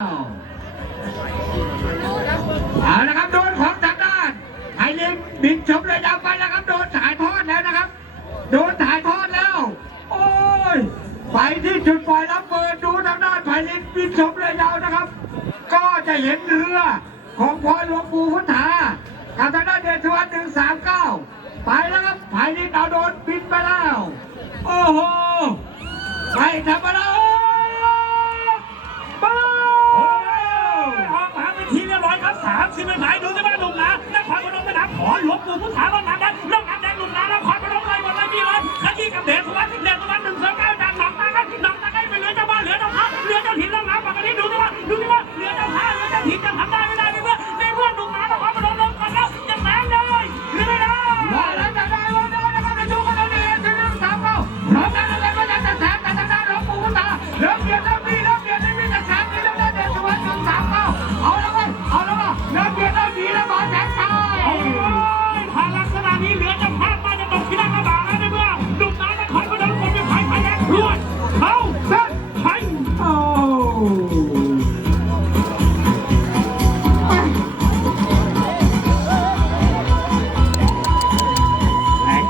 เอาละครับโดนของทางด้านไทยลิมบินชมเลยยาวไปแล้วครับโดนถ่ายทอดแล้วนะครับ โดนถ่ายทอดแล้ว โอ้ยไปที่จุดปล่อยรับเปิดดูทางด้านไทยลิมบินชมเลยยาวนะครับ ก็จะเห็นเรือของพลอยหลวงปู่พุทธากับทางด้านเดชวัฒน์หนึ่งสามเก้าไปแล้วครับไทยลิมเอาโดนบินไปแล้ว โอ้โหไม่ธรรมดาโอ้ย ออกมาเป็นทีเรียบร้อย ครับสามสิบเป็นหมายดูที่บ้านหนุ่มนะนครพนมนะครับขอหลวงปู่พุทธา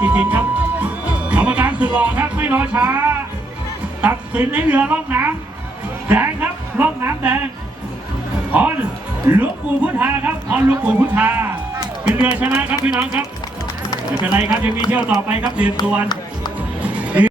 จริงๆครับกรรมการสุดหล่อครับไม่รอช้า ตัดสินให้เรือล่องน้ำแดงครับล่องน้ำแดงพรหลวงปู่พุทธาครับขอหลวงปู่พุทธาเป็นเรือชนะครับพี่น้องครับไม่เป็นไรครับยังมีเที่ยวต่อไปครับเดียนตัวน